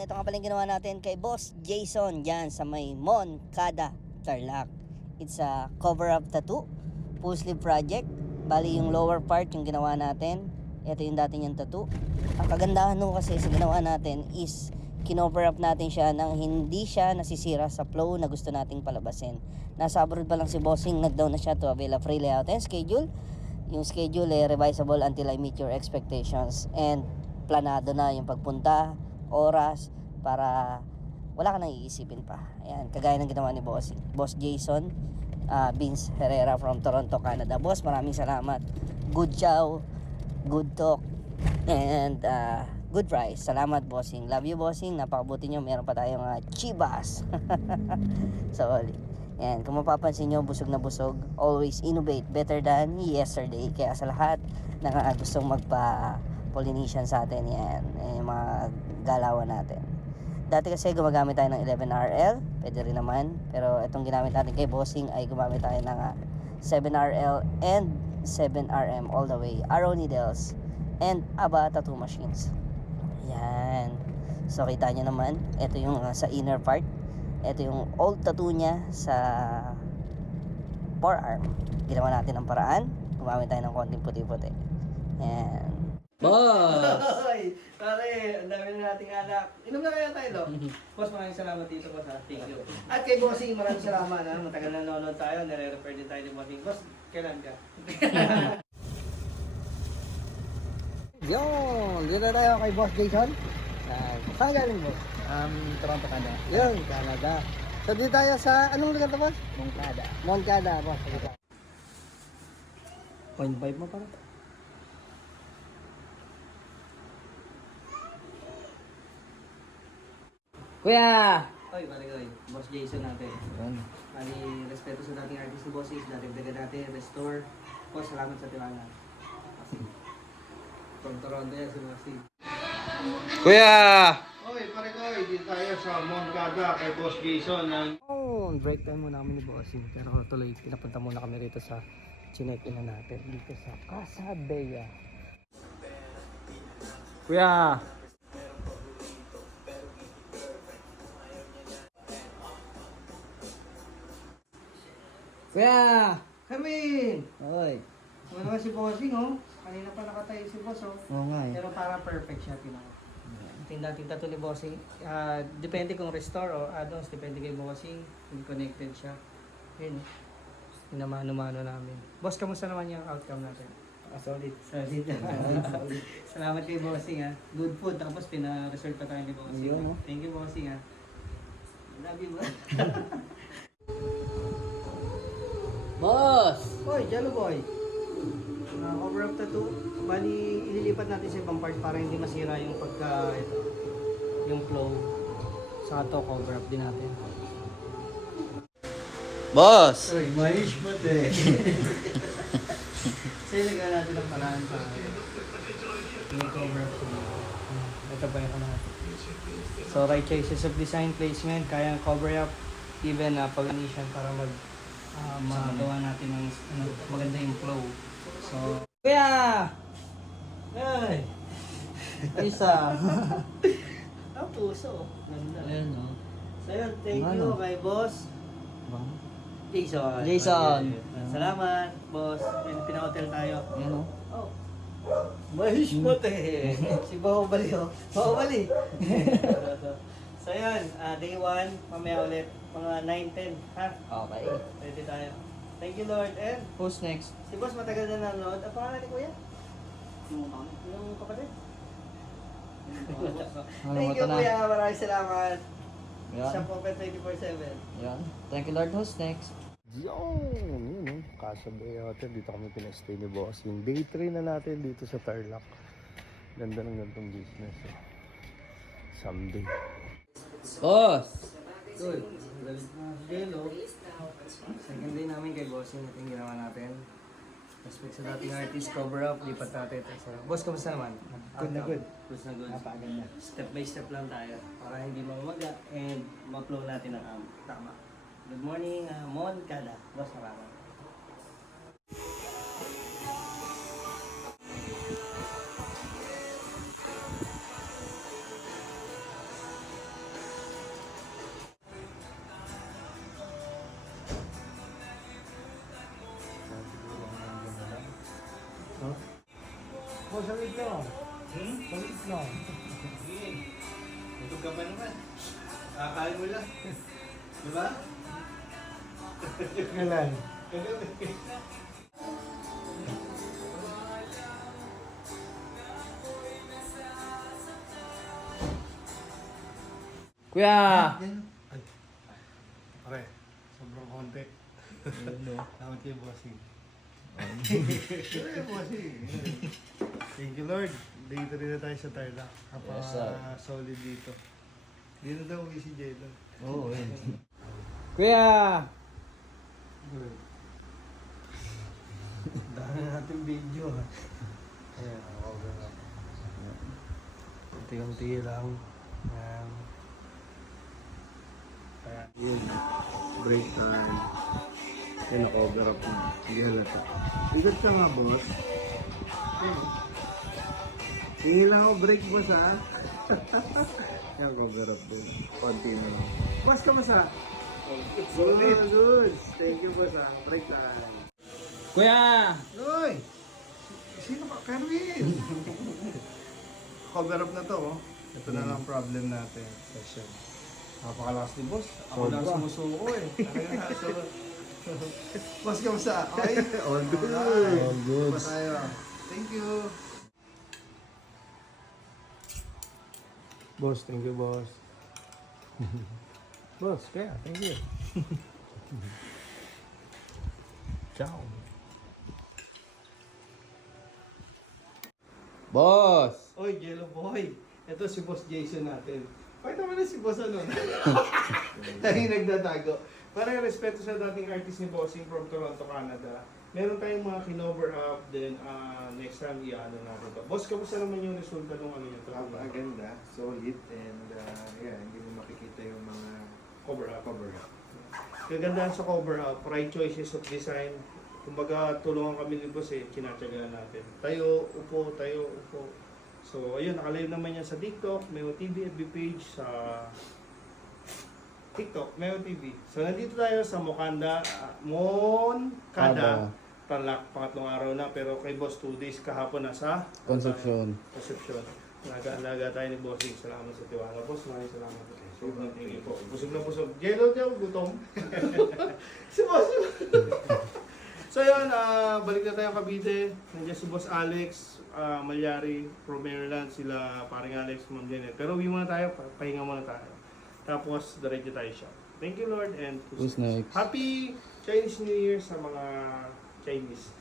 ito nga pala yung ginawa natin kay Boss Jason dyan sa may Moncada, Tarlac. It's a cover-up tattoo, full sleeve project. Bali yung lower part yung ginawa natin. Ito yung dati niyang tattoo. Ang kagandahan nung kasi sa ginawa natin is kinover up natin siya nang hindi siya nasisira sa flow na gusto nating palabasin. Nasa abroad pa lang si Bossing, nag-down na siya to avail a free layout and schedule. Yung schedule revisable until I meet your expectations, and planado na yung pagpunta, oras, para wala ka nang iisipin pa. Ayan, kagaya ng ginawa ni Boss Jason Vince Herrera from Toronto, Canada. Boss, maraming salamat. Good chow, good talk, and good price. Salamat, Bossing. Love you, Bossing. Napakabuti nyo. Meron pa tayong Chivas. Sorry. Yan, kung mapapansin nyo, busog na busog. Always innovate, better than yesterday. Kaya sa lahat na gustong magpa-Polynesian sa atin, yan, yung mga galawan natin. Dati kasi gumagamit tayo ng 11RL, pwede rin naman. Pero itong ginamit natin kay Bossing ay gumamit tayo ng 7RL and 7RM all the way. Arrow needles and Aba tattoo machines. Yan. So kita nyo naman, ito yung sa inner part. Ito yung old tattoo niya sa forearm. Ginawa natin ng paraan. Gumamit tayo ng konting puti-puti. Yan. Boss! Hoy! Pare, ang dami na nating anak. Inom na kaya tayo, no? Boss, maraming salamat dito, boss, ha? Thank you. At kay Bossing, maraming salamat, ha? Matagal na nanonood tayo, nire-refer din tayo ni Bossing. Boss, kailan ka? Yun! Dito na tayo kay Boss Jason. Saan galing, Boss? Toronto, Canada. Yun, Canada. So dito tayo sa, anong lugar to, Boss? Moncada. Moncada, Boss. 0.5 mo, pare. Kuya! Oy, pare, oy. Boss Jason natin. Yun. Mali, respeto sa dating artist ni Bossing, dating natin, restore. Boss, salamat sa tiwala. From Toronto yan, si Bossing. Kuya! Oy, pare ko, dito tayo sa Moncada kay Boss Jason ng... Oh, break time muna kami ni Bossing. Pero tuloy, pinapunta muna kami rito sa chinek-in na natin. Dito sa Casa Bella. Kuya! Kuya! Come in! Oy. Ano naman si Bossing, oh. Kanina pa nakatayo si Boss, oh. Oo nga eh. Pero parang perfect siya, tinako. Tinda-tinda to ni Bossing. Depende kung restore o add-ons, depende kay Bossing. Kung connected siya. Yun, oh. Pinamano-mano namin. Boss, kamusta naman yung outcome natin? Solid. Solid. Salamat kay Bossing, ha. Good food. Tapos pina-reserve pa tayo ni Bossing. Yun, oh. Thank you, Bossing, ha. Love you, boss. Boss! Hoy, Jello Boy. Cover up tattoo. Bali, ililipat natin sa ibang part para hindi masira yung yung flow. Saka to, cover up din natin. Boss! Uy, mais mo te. So, ilagay natin ang paraan para yung cover up. Ito pa yung natin. So, right choices of design, placement, kaya cover up, even pag-anisyan para magawa natin ng maganda yung flow. So, Kuya! Ay! Isa! Ang puso. Ganda. Ayun o. So yun, thank you Ano? kay Boss Jason. Jason. Salamat, Boss. Pina-hotel tayo. Ayun o. Oh. Mahish mo te. Si Bahubali oh. Bahubali. So yun, day 1, mamaya ulit. Mga 9-10, ha? Okay. Ready tayo. Thank you, Lord. And Who's next? si Boss matagal na nanonood. Ang pangalan ni Kuya? Yung kapatid? Thank you, Kuya. Maraming salamat. Siya Yan. po pa 24/7. Yan. Thank you, Lord. Who's next? Yun, Casa Bella Hotel. Dito kami pinastay ni Boss. Yung day 3 na natin dito sa Tarlac. Ganda ng gantong business. Eh. Someday. Boss! Good. Galit na si Jello. Second day namin kay Bossing natin ginawa natin. Respect sa dating artist, cover up, lipat natin. So, Boss, kamusta naman? Good na good. Good na good. Napakaganda. Step by step lang tayo para hindi mamaga and ma-flow natin ang tama. Good morning, Moncada. Boss, salamat. Huh? Oh, salit lang. Salit lang. Ito ka pa naman. Kakain mo lang. Diba? Kailan? Kuya! Okay, sobrang konti. Salamat kay Bossing. Bossing. Thank you, Lord. Dito rin na tayo sa Tarlac. Yes, sir. Solid dito. Dito daw uwi si Jadon. Oo, yun. Kuya! Good. Dami natin video. Ayan, okay na. Unti-unti lang. Ayan. Ayan. Yun. Break time. Yan, na-cover up na. Hindi halata. Bigat ka nga, boss. Sige lang ako break, boss, ha? Yan, cover up din. Konti na lang. Boss, kamusta? Solid. Good. Thank you, boss, ha? Break time. Kuya! Uy! Sino ka? Kerwin! Cover up na to, oh. Ito na lang problem natin. Session. Napakalakas ni boss. Ako lang sumusuko eh. Boss, kamusta? Okay? All good. All good. Pa tayo. Thank you. Boss, thank you, boss. Boss, kaya, thank you. Ciao. Boss! Oy, Jello Boy. Ito si Boss Jason natin. Pakita mo na si Boss ano. Lagi nagdadago. Para respeto sa dating artist ni Bossing from Toronto, Canada. Meron tayong mga kinover up, then next time i-ano natin to. Boss, kamusta naman yung resulta nung ano yung trabaho? Maganda, solid, and yeah, hindi mo makikita yung mga Cover up. cover up. Kagandahan sa cover up, right choices of design. Kumbaga, tulungan kami ni Boss eh, kinatsagaan natin. Tayo, upo, tayo, upo. So, ayun, nakalive naman yan sa TikTok, Meo TV, FB page, sa TikTok, Meo TV. So, nandito tayo sa Moncada, Tarlac, pangatlong araw na, pero kay Boss 2 days kahapon na sa Concepcion. Concepcion. Alaga tayo ni Bossing. Salamat sa tiwala. Boss, maraming salamat. Sobrang thank you po. Busog na busog. Jello daw, gutom. Si Boss. So yun, balik na tayo Cavite. Nandiyan si Boss Alex, Malyari, from Maryland, sila paring Alex, Ma'am Janet. Pero uwi muna tayo, pahinga muna tayo. Tapos, diretso tayo siya. Thank you Lord and Who's next? Happy Chinese New Year sa mga Chinese.